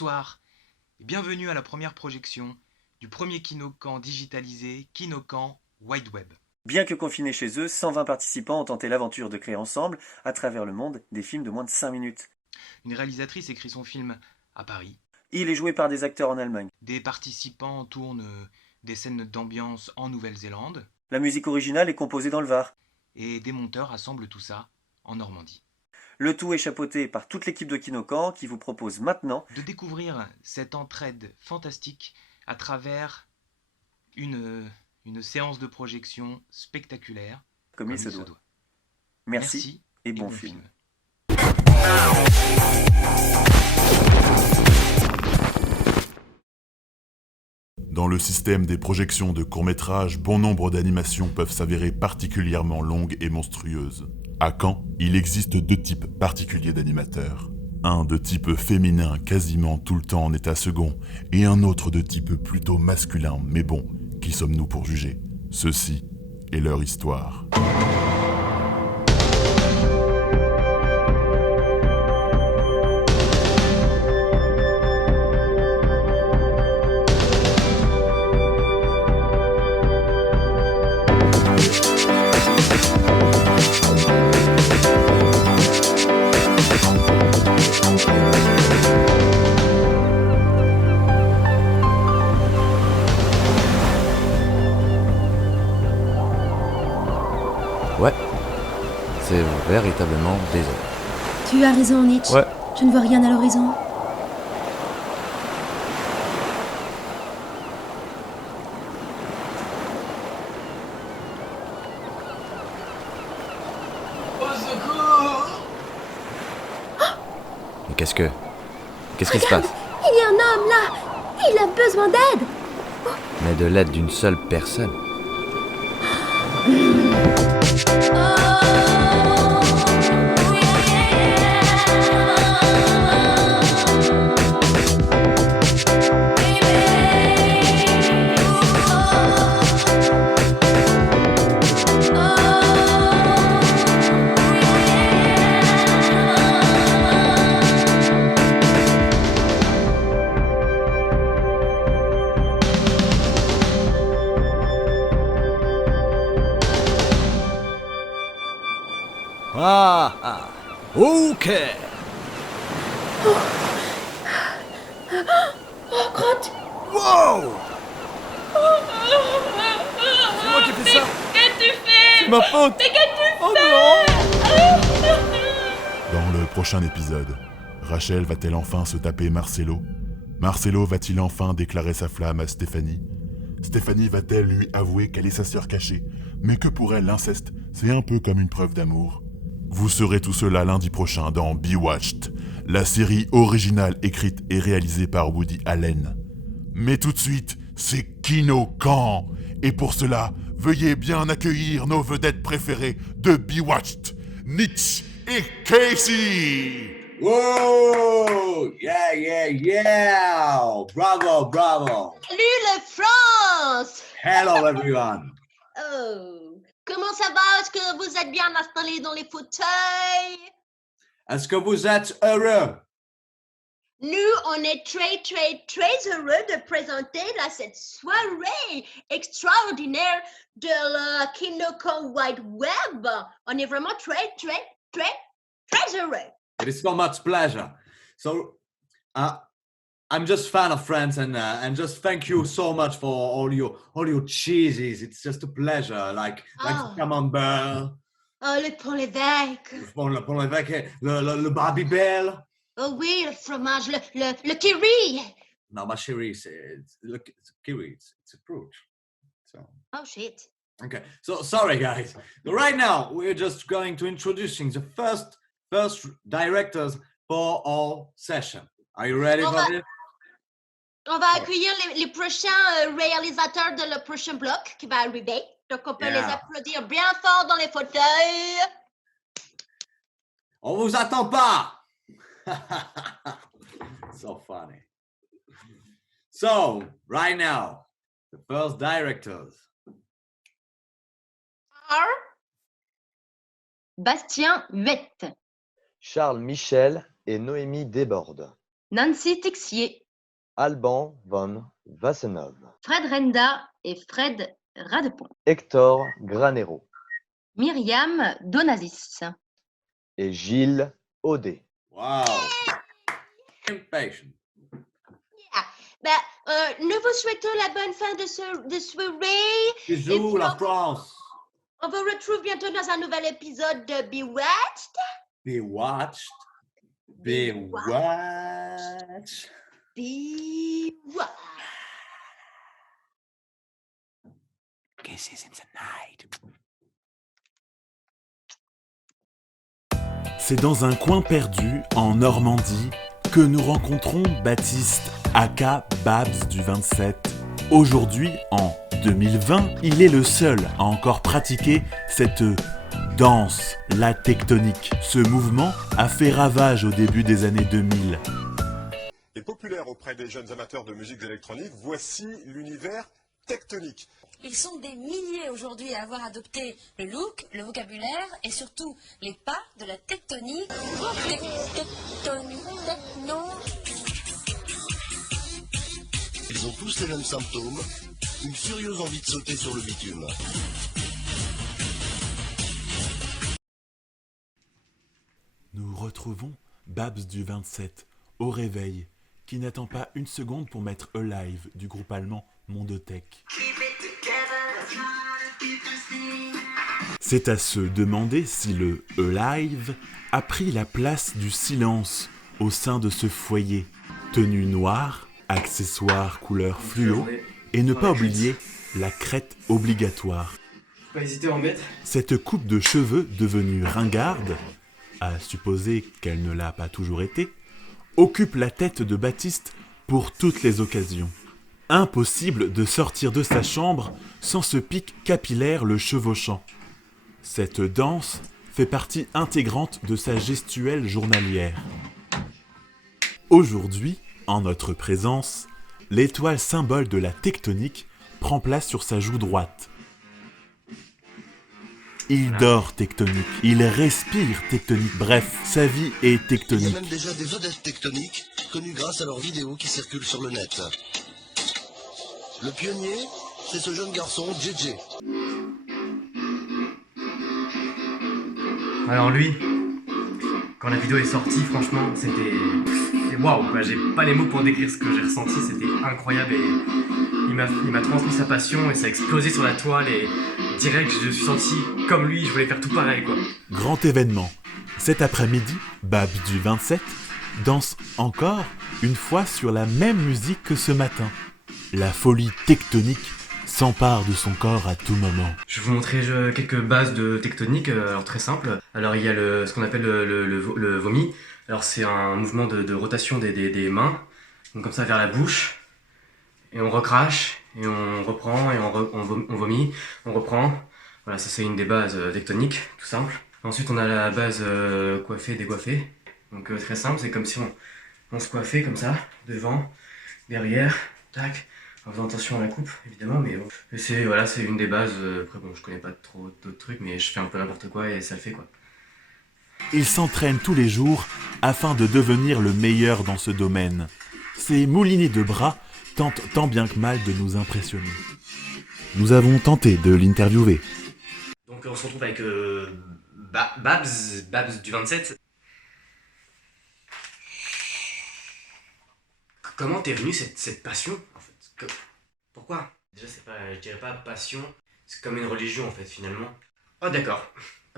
bonsoir et bienvenue à la première projection du premier Kinokan digitalisé, Kinokan Wide Web. Bien que confinés chez eux, 120 participants ont tenté l'aventure de créer ensemble, à travers le monde, des films de moins de 5 minutes. Une réalisatrice écrit son film à Paris. Il est joué par des acteurs en Allemagne. Des participants tournent des scènes d'ambiance en Nouvelle-Zélande La musique originale est composée dans le Var. et des monteurs assemblent tout ça en Normandie. Le tout est chapeauté par toute l'équipe de Kinokan qui vous propose maintenant De découvrir cette entraide fantastique à travers une séance de projection spectaculaire comme il se doit. doit. Merci et bon film. Dans le système des projections de courts-métrages, bon nombre d'animations peuvent s'avérer particulièrement longues et monstrueuses. À Caen, il existe deux types particuliers d'animateurs. Un de type féminin, quasiment tout le temps en état second, et un autre de type plutôt masculin, mais bon, qui sommes-nous pour juger? Ceci est leur histoire. Ouais, c'est véritablement désolé. Tu as raison, Nietzsche. Ouais. Je ne vois rien à l'horizon. Mais qu'est-ce qui se passe? Il y a un homme là. Il a besoin d'aide. Mais de l'aide d'une seule personne. Ok. Oh, crotte. Wow. C'est moi qui ai fait ça. Qu'as-tu fait? C'est ma faute. Mais qu'as-tu Oh non. Dans le prochain épisode, Rachel va-t-elle enfin se taper Marcelo? Marcelo va-t-il enfin déclarer sa flamme à Stéphanie? Stéphanie va-t-elle lui avouer qu'elle est sa sœur cachée, mais que pour elle l'inceste, c'est un peu comme une preuve d'amour? Vous saurez tout cela lundi prochain dans Bewatched, la série originale écrite et réalisée par Woody Allen. Mais tout de suite, c'est Kinokan, et pour cela, veuillez bien accueillir nos vedettes préférées de Bewatched, Nietzsche et Casey. Whoa! Yeah, yeah, yeah! Bravo, bravo! Salut le France! Hello, everyone! Oh, comment ça va? Est-ce que vous êtes bien installés dans les fauteuils? Est-ce que vous êtes heureux? Nous, on est très, très, très heureux de présenter cette soirée extraordinaire de la Kinokan Wide Web. On est vraiment très, très, très, très heureux. It is so much pleasure. So, I'm just fan of Friends and just thank you so much for all your cheeses. It's just a pleasure. Like Oh. Camembert, Oh, le Pont l'Évêque. pour l'évêque, le Babybel. Oh oui, le fromage, le kiri. No, ma chérie, it's kiwi. It's a fruit. So. Oh shit. Okay, so sorry guys. Right now we're just going to introducing the first directors for our session. Are you ready for this? On va accueillir les prochains réalisateurs de le prochain bloc qui va arriver. Donc on peut les applaudir bien fort dans les fauteuils. On vous attend pas. So funny. So right now, the first directors. Bastien Huette. Charles Michel et Noémie Desbordes. Nancy Tixier, Alban von Wassenov, Fred Renda et Fred Radepont, Hector Granero Myriam Donazis. et Gilles Audet. Wow. Impatient. Nous vous souhaitons la bonne fin de soirée. Bisous, puis la on- France. On vous retrouve bientôt dans un nouvel épisode de Bewatched. Be watched. Be Be watched. Bewatched. Kisses in the night. C'est dans un coin perdu, en Normandie, que nous rencontrons Baptiste, aka Babs du 27. Aujourd'hui, en 2020, il est le seul à encore pratiquer cette danse, la tectonique. Ce mouvement a fait ravage au début des années 2000. Et populaire auprès des jeunes amateurs de musique électronique, voici l'univers tectonique. Ils sont des milliers aujourd'hui à avoir adopté le look, le vocabulaire et surtout les pas de la tectonique. Ils ont tous les mêmes symptômes, une furieuse envie de sauter sur le bitume. Nous retrouvons Babs du 27, au réveil, qui n'attend pas une seconde pour mettre Alive du groupe allemand Mondotech. C'est à se demander si le Alive a pris la place du silence au sein de ce foyer. Tenue noire, accessoires couleur fluo, et ne pas oublier la crête obligatoire. Pas hésiter à en mettre. Cette coupe de cheveux devenue ringarde, à supposer qu'elle ne l'a pas toujours été, occupe la tête de Baptiste pour toutes les occasions. Impossible de sortir de sa chambre sans ce pic capillaire le chevauchant. Cette danse fait partie intégrante de sa gestuelle journalière. Aujourd'hui, en notre présence, l'étoile symbole de la tectonique prend place sur sa joue droite. Il dort tectonique, il respire tectonique, bref, sa vie est Il y a tectonique. même déjà des vedettes tectoniques connues grâce à leurs vidéos qui circulent sur le net. Le pionnier, c'est ce jeune garçon, JJ. Alors lui, quand la vidéo est sortie, franchement, c'était waouh, quoi. J'ai pas les mots pour décrire ce que j'ai ressenti, c'était incroyable et il m'a transmis sa passion et ça a explosé sur la toile et direct, je me suis senti comme lui, je voulais faire tout pareil, quoi. Grand événement. Cet après-midi, Babs du 27 danse encore une fois sur la même musique que ce matin. La folie tectonique s'empare de son corps à tout moment. Je vais vous montrer quelques bases de tectonique, alors très simple. Alors il y a ce qu'on appelle le vomi. Alors c'est un mouvement de rotation des mains, donc comme ça vers la bouche, et on recrache, et on reprend, et on vomit, on reprend. Voilà, ça c'est une des bases tectoniques, tout simple. Ensuite on a la base coiffée, décoiffée. Donc très simple, c'est comme si on se coiffait comme ça, devant, derrière, tac. En faisant attention à la coupe, évidemment, mais bon. C'est une des bases. Après, bon, je connais pas trop d'autres trucs, mais je fais un peu n'importe quoi et ça le fait, quoi. Il s'entraîne tous les jours afin de devenir le meilleur dans ce domaine. Ses moulinets de bras tentent tant bien que mal de nous impressionner. Nous avons tenté de l'interviewer. Donc on se retrouve avec Babs du 27. Comment t'es venu cette passion, en fait? Pourquoi? Déjà, je dirais pas passion, c'est comme une religion, en fait, finalement. Oh, d'accord.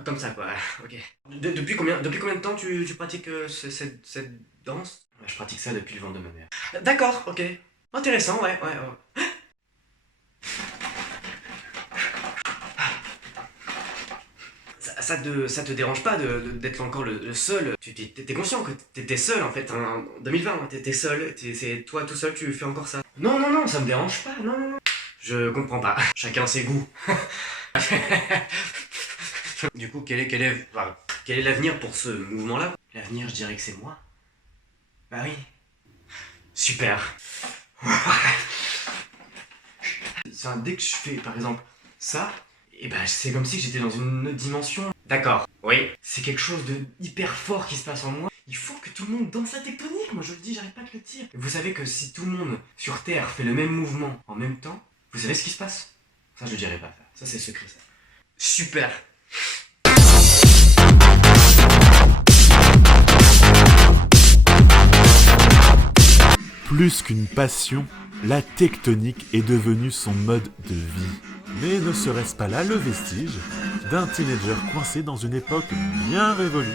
Comme ça, quoi. Ok. Depuis combien de temps tu pratiques cette danse? Je pratique ça depuis le ventre de ma mère. D'accord, ok. Intéressant, ouais. Ça te dérange pas d'être encore le seul? T'es conscient que t'es seul, en fait, en 2020, hein, t'es seul, c'est toi tout seul, tu fais encore ça. Non, ça me dérange pas, non. Je comprends pas. Chacun ses goûts. Du coup, quel est l'avenir pour ce mouvement-là? L'avenir, je dirais que c'est moi. Bah oui. Super. Dès que je fais, par exemple, ça, et bah c'est comme si j'étais dans une autre dimension. D'accord, oui. C'est quelque chose de hyper fort qui se passe en moi. Il faut que tout le monde danse la tectonique, moi je le dis, j'arrête pas de le dire. Vous savez que si tout le monde sur Terre fait le même mouvement en même temps, vous savez ce qui se passe? Ça je le dirai pas, ça c'est secret ça. Super. Plus qu'une passion, la tectonique est devenue son mode de vie. Mais ne serait-ce pas là le vestige d'un teenager coincé dans une époque bien révolue?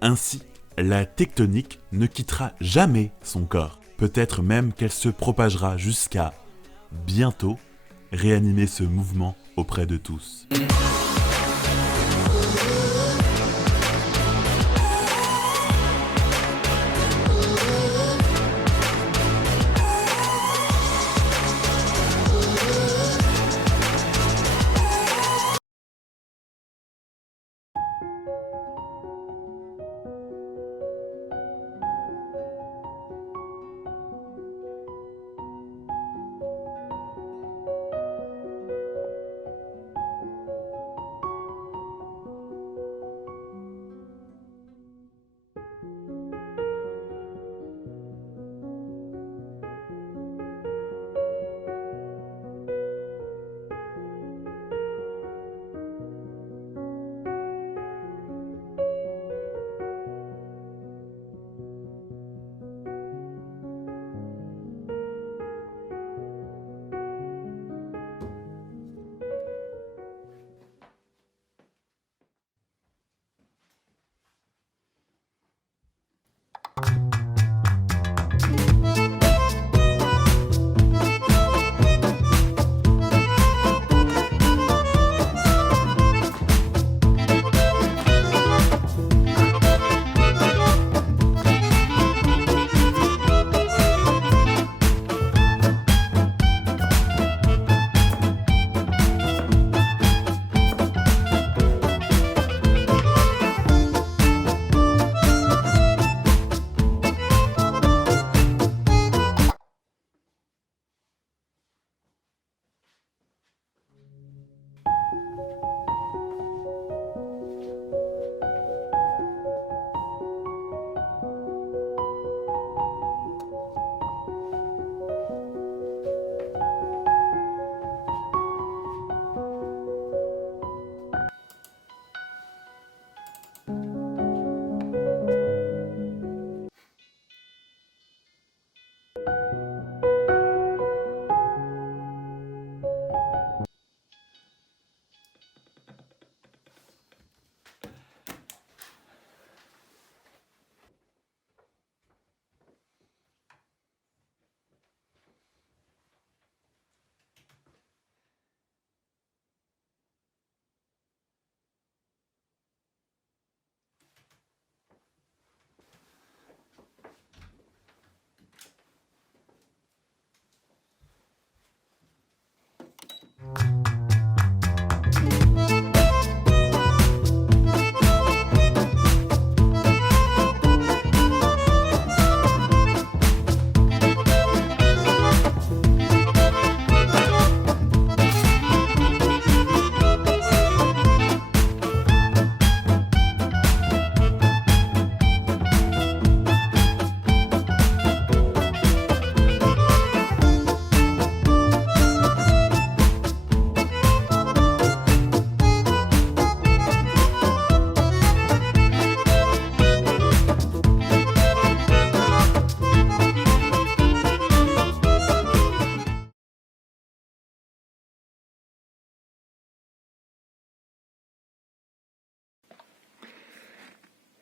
Ainsi, la tectonique ne quittera jamais son corps. Peut-être même qu'elle se propagera jusqu'à, bientôt, réanimer ce mouvement auprès de tous.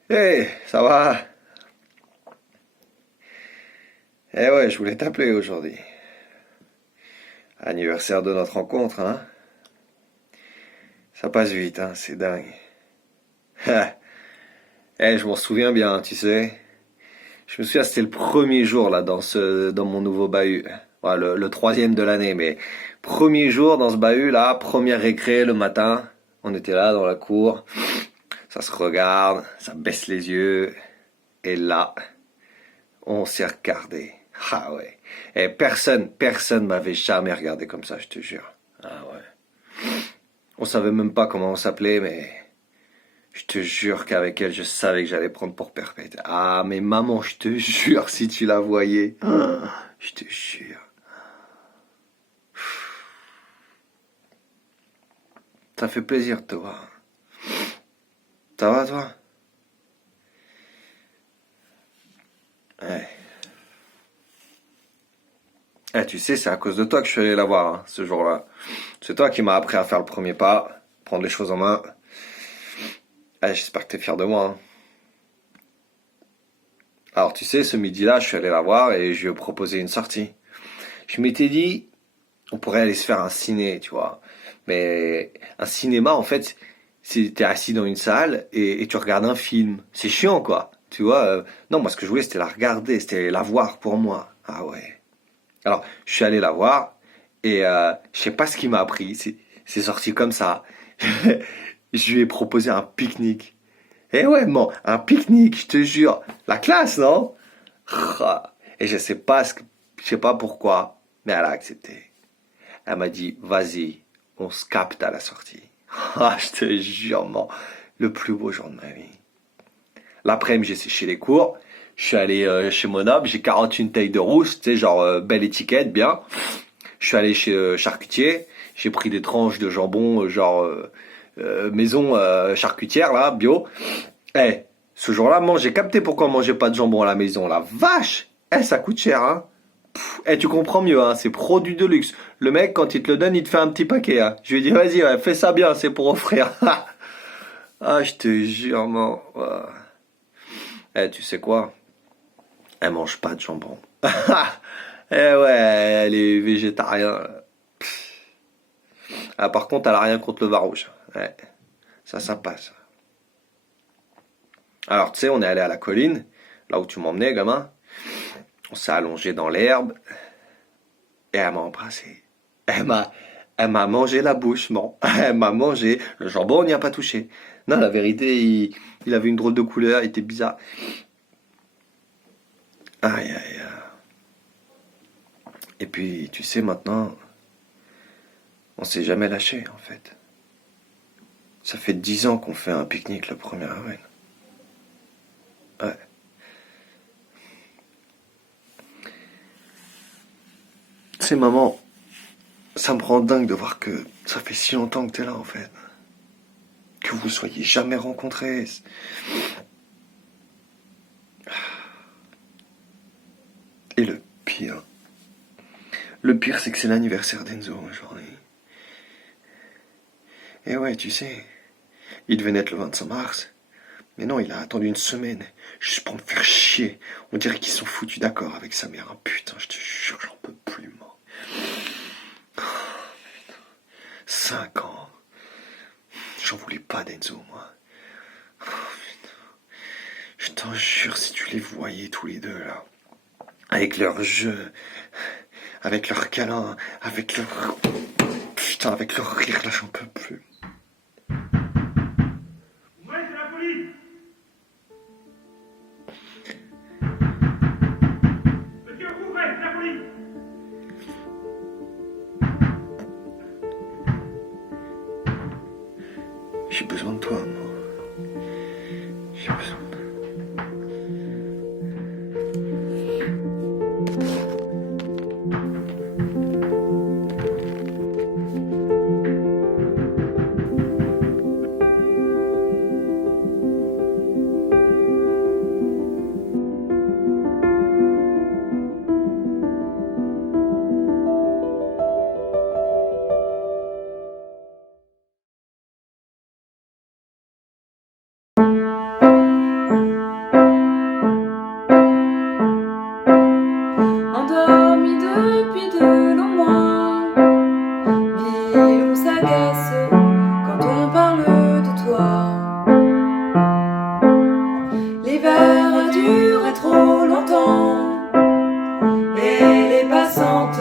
Hey, ça va? Eh ouais, je voulais t'appeler aujourd'hui. Anniversaire de notre rencontre, hein? Ça passe vite, hein, c'est dingue. Eh, je m'en souviens bien, tu sais. Je me souviens, c'était le premier jour, là, dans mon nouveau bahut. Ouais, le troisième de l'année, mais premier jour dans ce bahut, là, première récré le matin. On était là, dans la cour. Ça se regarde, ça baisse les yeux. Et là, on s'est regardé. Ah ouais. Et personne m'avait jamais regardé comme ça, je te jure. Ah ouais. On savait même pas comment on s'appelait, mais Je te jure qu'avec elle, je savais que j'allais prendre pour perpète. Ah, mais maman, je te jure, si tu la voyais. Je te jure. Ça fait plaisir de te voir. Ça va, toi? Ouais. Tu sais, c'est à cause de toi que je suis allé la voir, hein, ce jour-là. C'est toi qui m'as appris à faire le premier pas, prendre les choses en main. J'espère que t'es fier de moi. Hein. Alors, tu sais, ce midi-là, je suis allé la voir et je lui ai proposé une sortie. Je m'étais dit, on pourrait aller se faire un ciné, tu vois. Mais un cinéma, en fait, c'est t'es assis dans une salle et tu regardes un film. C'est chiant, quoi. Tu vois. Non, moi, ce que je voulais, c'était la regarder, c'était la voir pour moi. Ah ouais. Alors, je suis allé la voir et je sais pas ce qu'il m'a appris. C'est sorti comme ça. Je lui ai proposé un pique-nique. Eh ouais, man, un pique-nique, je te jure. La classe, non? Et je sais pas pourquoi, mais elle a accepté. Elle m'a dit, vas-y, on se capte à la sortie. Je te jure, man, le plus beau jour de ma vie. L'après-midi, j'ai séché les cours. Je suis allé chez Monop, j'ai 41 tailles de rousse, tu sais, genre belle étiquette, bien. Je suis allé chez Charcutier, j'ai pris des tranches de jambon, maison charcutière, là, bio. Ce jour-là, j'ai capté pourquoi on mangeait pas de jambon à la maison, la vache. Ça coûte cher, hein. Tu comprends mieux, hein, c'est produit de luxe. Le mec, quand il te le donne, il te fait un petit paquet, hein. Je lui dis, vas-y, ouais, fais ça bien, c'est pour offrir. Je te jure, man. Tu sais quoi? Elle mange pas de jambon. Ouais, elle est végétarienne. Par contre, elle a rien contre le vin rouge. Ouais. Ça passe. Alors, tu sais, on est allé à la colline, là où tu m'emmenais, gamin. On s'est allongé dans l'herbe. Et elle m'a embrassé. Elle m'a mangé la bouche, man. Elle m'a mangé. Le jambon, on n'y a pas touché. Non, la vérité, il avait une drôle de couleur, il était bizarre. Aïe, aïe. Et puis, tu sais, maintenant, on s'est jamais lâché, en fait. Ça fait 10 ans qu'on fait un pique-nique le 1er avril. Ouais. Tu sais, maman, ça me rend dingue de voir que ça fait si longtemps que t'es là, en fait. Que vous soyez jamais rencontrés. Et le pire, c'est que c'est l'anniversaire d'Enzo aujourd'hui. Et ouais, tu sais, il devait naître le 25 mars. Mais non, il a attendu une semaine, juste pour me faire chier. On dirait qu'ils sont foutus d'accord avec sa mère. Putain, je te jure, j'en peux plus, moi. 5 ans. J'en voulais pas d'Enzo, moi. Je t'en jure, si tu les voyais tous les deux, là. Avec leur jeu, avec leur câlin, avec leur... Putain, avec leur rire, là, j'en peux plus. Ouais, c'est la police. Monsieur, ouvrez, c'est la police. J'ai besoin de toi, moi. J'ai besoin de toi. Endormi depuis de longs mois, Bilou s'agace quand on parle de toi. L'hiver a duré trop longtemps et les passantes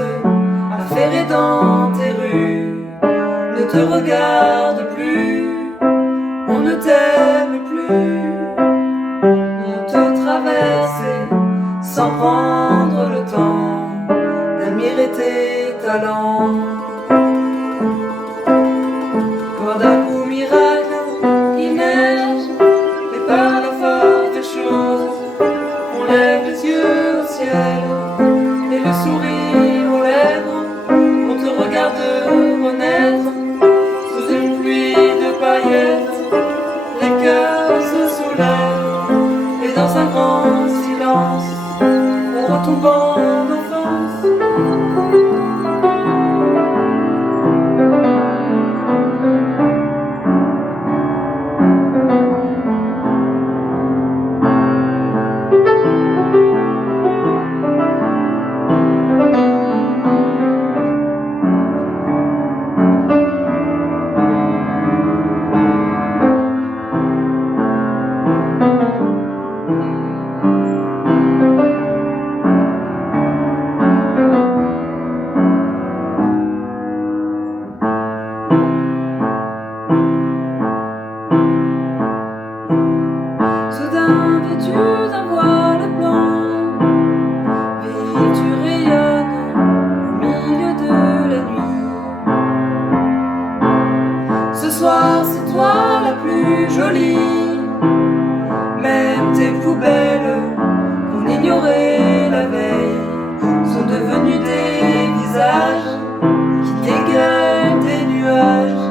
affairées dans tes rues ne te regardent plus, on ne t'aime plus, on te traverse sans prendre le temps d'admirer tes talents. Quand d'un coup miracle, il neige silence, on retombe en enfance. Soudain vêtu d'un voile blanc, vive tu rayonnes au milieu de la nuit. Ce soir c'est toi la plus jolie, même tes poubelles qu'on ignorait la veille sont devenues des visages qui dégueulent des nuages.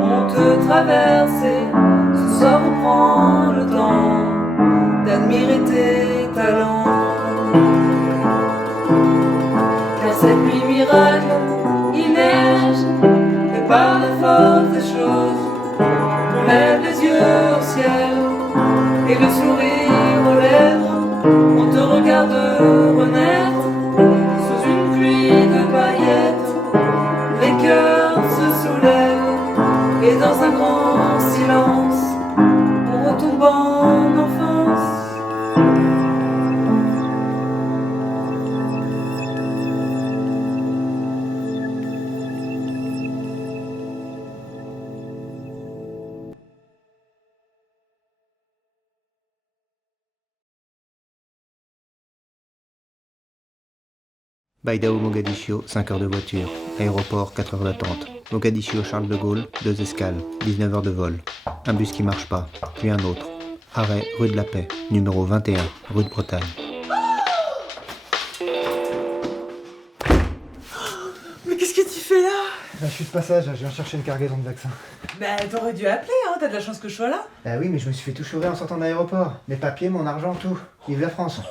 On te traversait, ce soir on prend le temps d'admirer tes talents. Car cette nuit miracle, il neige, et par la force des choses, on lève les yeux au ciel, et le sourire aux lèvres, on te regarde renaître, sous une pluie de paillettes, les cœurs se soulèvent, et dans un grand silence, on retombe en enfance. Baïdaou Mogadiscio, 5 heures de voiture. Aéroport, 4 heures d'attente. Mogadiscio Charles de Gaulle, 2 escales, 19 heures de vol. Un bus qui marche pas, puis un autre. Arrêt, rue de la Paix, numéro 21, rue de Bretagne. Mais qu'est-ce que tu fais là? Bah, je suis de passage, je viens chercher une cargaison de vaccins. Bah t'aurais dû appeler, hein, t'as de la chance que je sois là. Bah oui, mais je me suis fait tout chourer en sortant de l'aéroport. Mes papiers, mon argent, tout. Vive la France.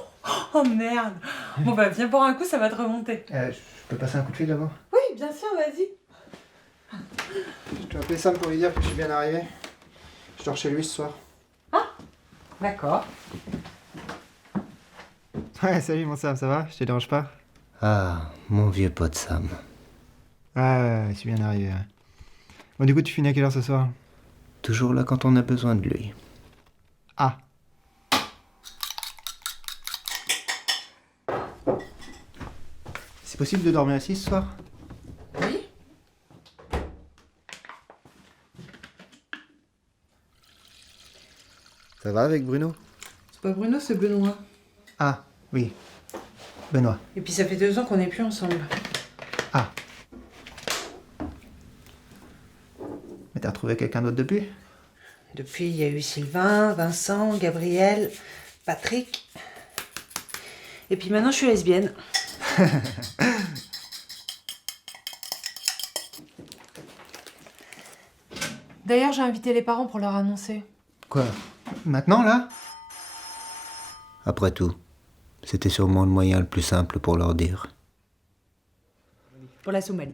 Oh merde. Bon bah viens boire un coup, ça va te remonter. Je peux passer un coup de fil d'abord? Oui, bien sûr, vas-y. Je dois appeler Sam pour lui dire que je suis bien arrivé. Je dors chez lui ce soir. D'accord. Ouais, salut mon Sam, ça va? Je te dérange pas? Ah, mon vieux pote Sam. Ouais, je suis bien arrivé. Ouais. Bon, du coup, tu finis à quelle heure ce soir? Toujours là quand on a besoin de lui. Ah. C'est possible de dormir ici ce soir? Oui. Ça va avec Bruno? C'est pas Bruno, c'est Benoît. Ah, oui. Benoît. Et puis ça fait 2 ans qu'on n'est plus ensemble. Ah. Mais t'as retrouvé quelqu'un d'autre depuis? Depuis, il y a eu Sylvain, Vincent, Gabriel, Patrick. Et puis maintenant, je suis lesbienne. D'ailleurs, j'ai invité les parents pour leur annoncer. Quoi? Maintenant, là? Après tout, c'était sûrement le moyen le plus simple pour leur dire. Pour la Somalie.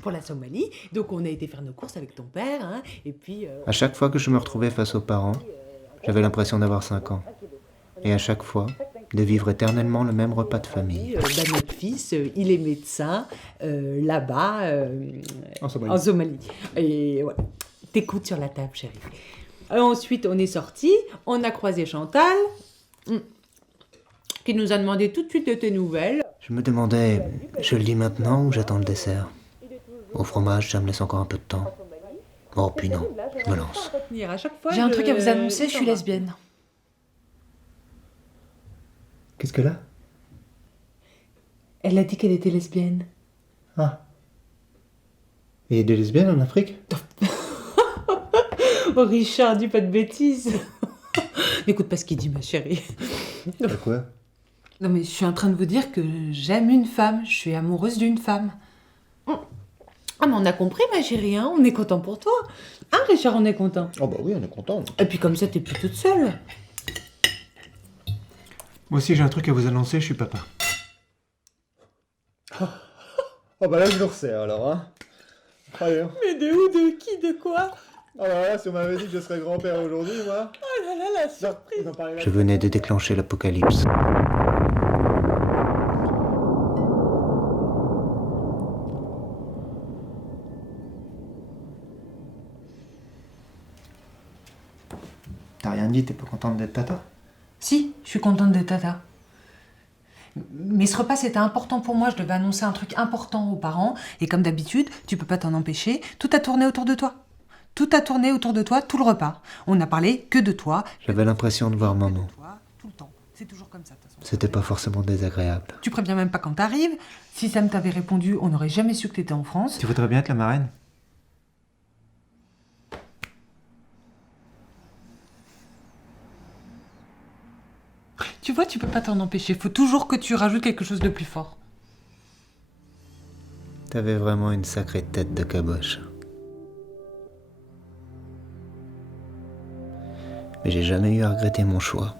Pour la Somalie, donc on a été faire nos courses avec ton père, hein, et puis... À chaque fois que je me retrouvais face aux parents, j'avais l'impression d'avoir 5 ans. Et à chaque fois, de vivre éternellement le même repas de famille. notre fils, il est médecin, là-bas, En Somalie. en Somalie. Et voilà, t'écoutes sur la table, chérie. Ensuite, on est sortis, on a croisé Chantal, qui nous a demandé tout de suite de tes nouvelles. Je me demandais, je le dis maintenant ou j'attends le dessert? Au fromage, ça me laisse encore un peu de temps. Oh, puis non, je me lance. J'ai un truc à vous annoncer, je suis lesbienne. Qu'est-ce que là? Elle a dit qu'elle était lesbienne. Ah. Il y a des lesbiennes en Afrique? Oh Richard, dis pas de bêtises. N'écoute pas ce qu'il dit, ma chérie. Quoi? Non mais je suis en train de vous dire que j'aime une femme, je suis amoureuse d'une femme. Ah mais on a compris, ma chérie, hein, on est content pour toi. Hein Richard, on est content. Oh bah oui, on est content. Et puis comme ça, t'es plus toute seule. Moi aussi j'ai un truc à vous annoncer, je suis papa. Oh bah là je le resserre alors, hein. Allez. Mais de où, de qui, de quoi? Alors là, si on m'avait dit que je serais grand-père aujourd'hui, moi... Oh là là, la surprise. Je venais de déclencher l'apocalypse. T'as rien dit, t'es pas contente d'être tata? Si, je suis contente d'être tata. Mais ce repas, c'était important pour moi. Je devais annoncer un truc important aux parents. Et comme d'habitude, tu peux pas t'en empêcher. Tout a tourné autour de toi. Tout a tourné autour de toi, tout le repas. On n'a parlé que de toi. J'avais l'impression de voir maman. Tout le temps. C'est toujours comme ça, de toute façon. C'était pas forcément désagréable. Tu préviens même pas quand t'arrives. Si Sam t'avait répondu, on n'aurait jamais su que t'étais en France. Tu voudrais bien être la marraine? Tu vois, tu peux pas t'en empêcher. Faut toujours que tu rajoutes quelque chose de plus fort. T'avais vraiment une sacrée tête de caboche. Mais j'ai jamais eu à regretter mon choix.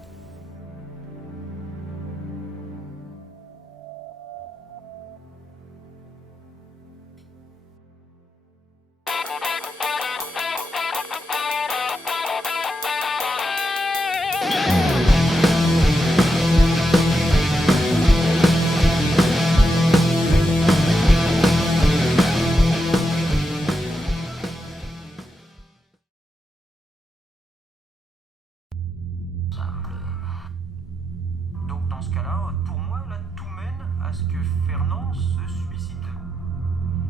Donc dans ce cas-là, pour moi, là, tout mène à ce que Fernand se suicide.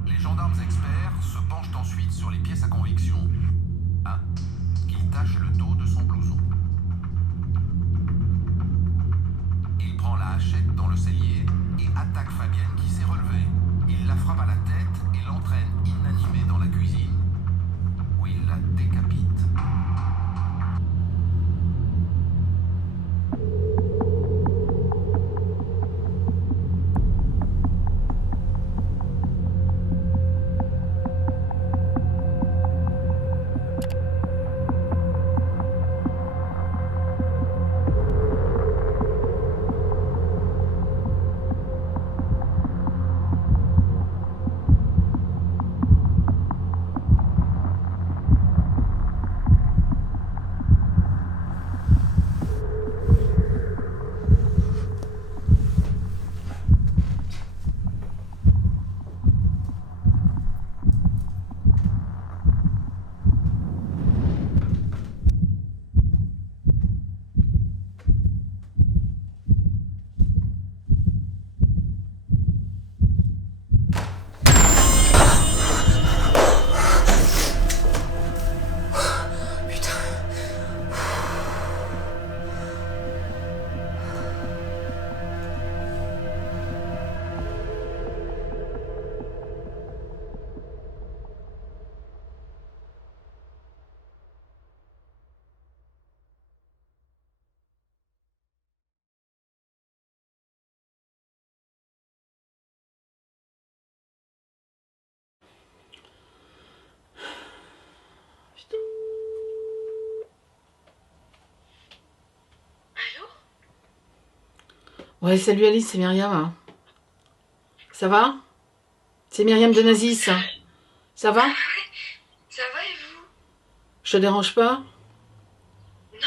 Les gendarmes experts se penchent ensuite sur les pièces à conviction. 1. Qu'il tache le dos de son blouson. Il prend la hachette dans le cellier et attaque Fabienne qui s'est relevée. Il la frappe à la tête et l'entraîne inanimée dans la cuisine, où il la décapite. Ouais, salut Alice, c'est Myriam. Ça va? C'est Myriam de Nazis. Ça va? Ça va et vous? Je te dérange pas? Non,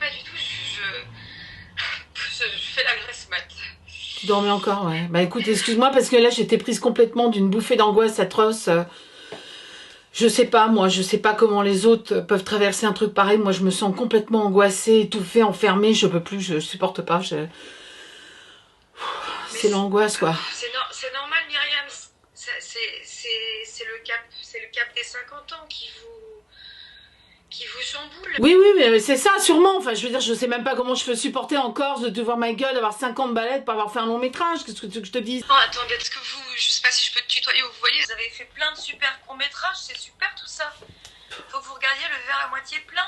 pas du tout. Je fais la graisse mat. Tu dormais encore, ouais. Bah écoute, excuse-moi parce que là j'étais prise complètement d'une bouffée d'angoisse atroce. Je sais pas, moi, je sais pas comment les autres peuvent traverser un truc pareil. Moi, je me sens complètement angoissée, étouffée, enfermée. Je peux plus, je supporte pas. C'est l'angoisse, quoi. C'est normal, Myriam. C'est le cap des 50 ans qui vous chamboule. Oui, mais c'est ça, sûrement. Enfin, je veux dire, je sais même pas comment je peux supporter encore de voir ma gueule, d'avoir 50 balais, pas avoir fait un long métrage. Qu'est-ce que tu veux que je te dise? Oh, attendez, est-ce que je sais pas si je peux te tutoyer ou vous voyez, vous avez fait plein de super courts métrages, c'est super tout ça. Faut que vous regardiez le verre à moitié plein.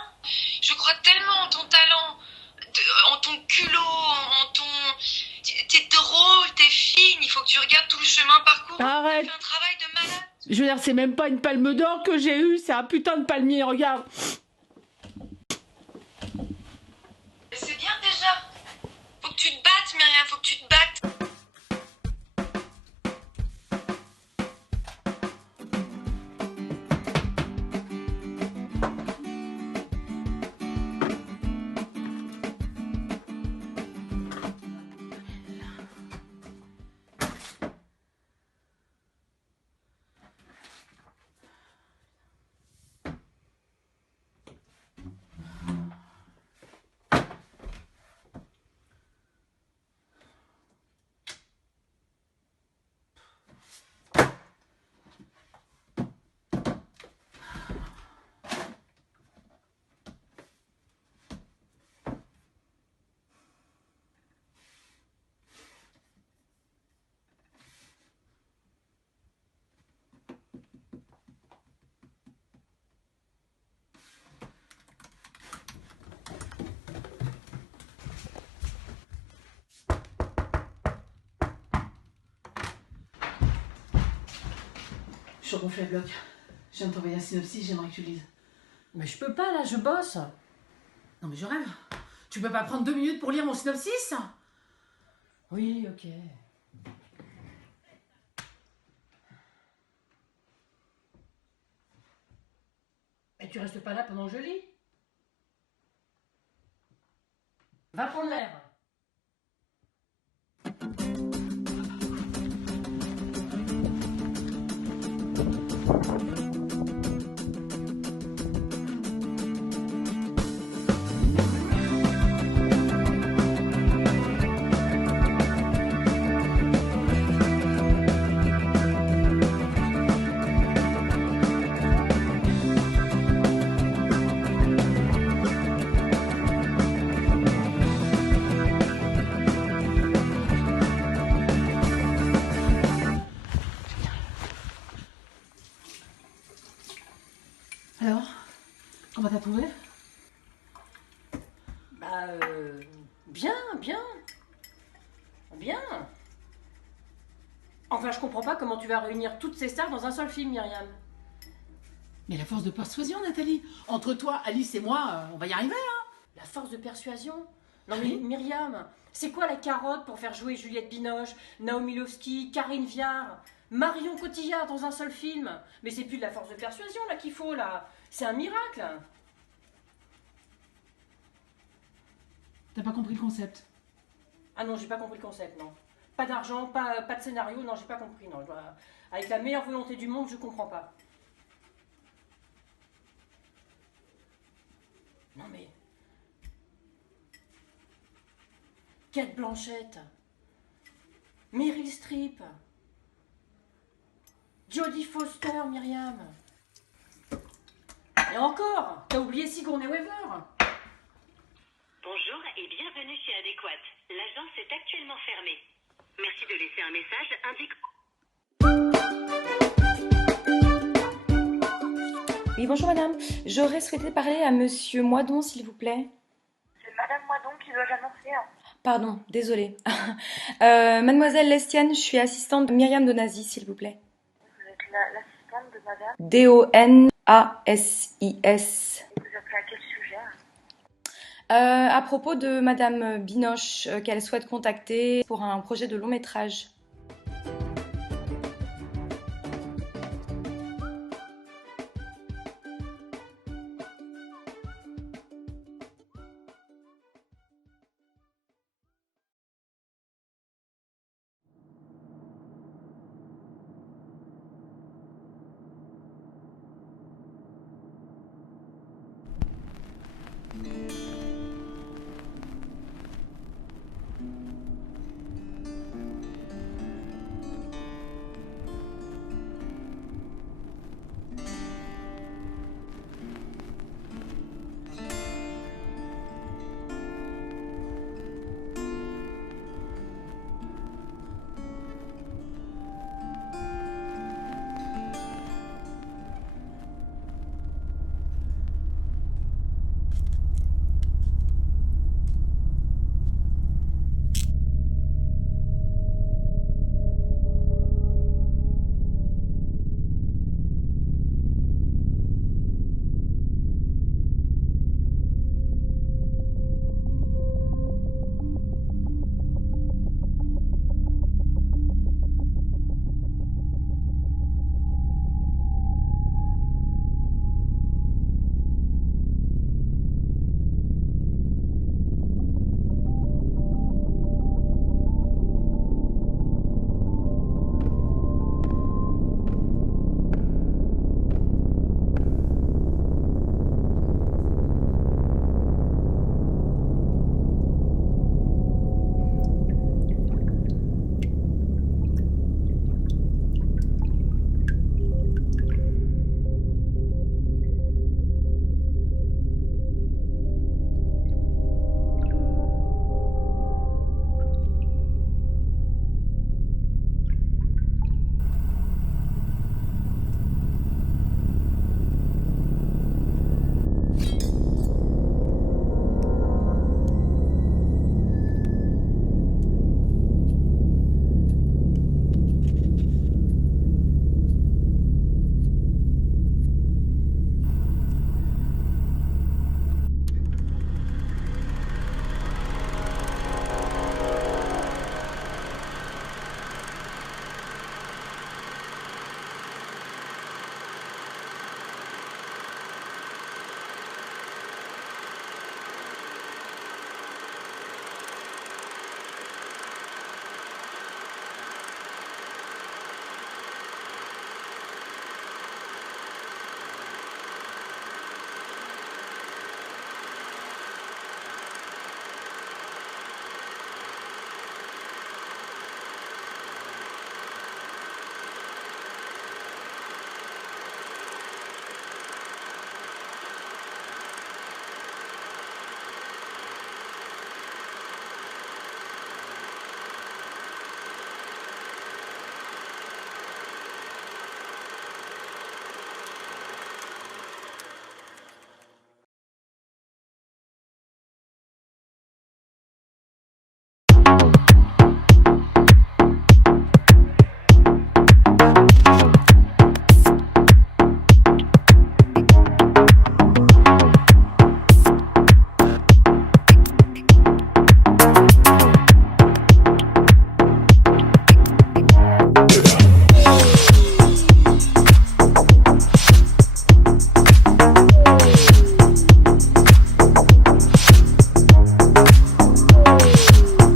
Je crois tellement en ton talent, en ton culot, en ton... T'es drôle, t'es fine, il faut que tu regardes tout le chemin parcouru. Arrête. Tu fais un travail de malade. Je veux dire, c'est même pas une palme d'or que j'ai eue, c'est un putain de palmier, regarde. Mais c'est bien déjà. que tu te battes, Myriam, faut que tu te battes. Je gonfle les blocs. Je viens de t'envoyer un synopsis, j'aimerais que tu lises. Mais je peux pas là, je bosse. Non mais je rêve. Tu peux pas prendre 2 minutes pour lire mon synopsis? Oui, ok. Et tu restes pas là pendant que je lis? Va prendre l'air. Alors, comment t'as trouvé? Bah, bien. Bien. Enfin, je comprends pas comment tu vas réunir toutes ces stars dans un seul film, Myriam. Mais la force de persuasion, Nathalie. Entre toi, Alice et moi, on va y arriver, hein. La force de persuasion? Non mais Myriam, c'est quoi la carotte pour faire jouer Juliette Binoche, Naomi Lovski, Karine Viard, Marion Cotillard dans un seul film? Mais c'est plus de la force de persuasion là qu'il faut là. C'est un miracle. T'as pas compris le concept? Ah non, j'ai pas compris le concept, non. Pas d'argent, pas de scénario, non, j'ai pas compris, non. Avec la meilleure volonté du monde, je comprends pas. Non mais... Kate Blanchett, Meryl Streep, Jodie Foster, Myriam. Et encore, t'as oublié Sigourney Weaver. Bonjour et bienvenue chez Adéquate. L'agence est actuellement fermée. Merci de laisser un message indiquant... Oui, bonjour madame. J'aurais souhaité parler à monsieur Moidon, s'il vous plaît. C'est madame Moidon qui doit l'annoncer. Pardon, désolée. Mademoiselle Lestienne, je suis assistante de Myriam Donasi, s'il vous plaît. Vous êtes l'assistante de madame? D-O-N-A-S-I-S. Et vous appelez à quel sujet? À propos de madame Binoche, qu'elle souhaite contacter pour un projet de long métrage.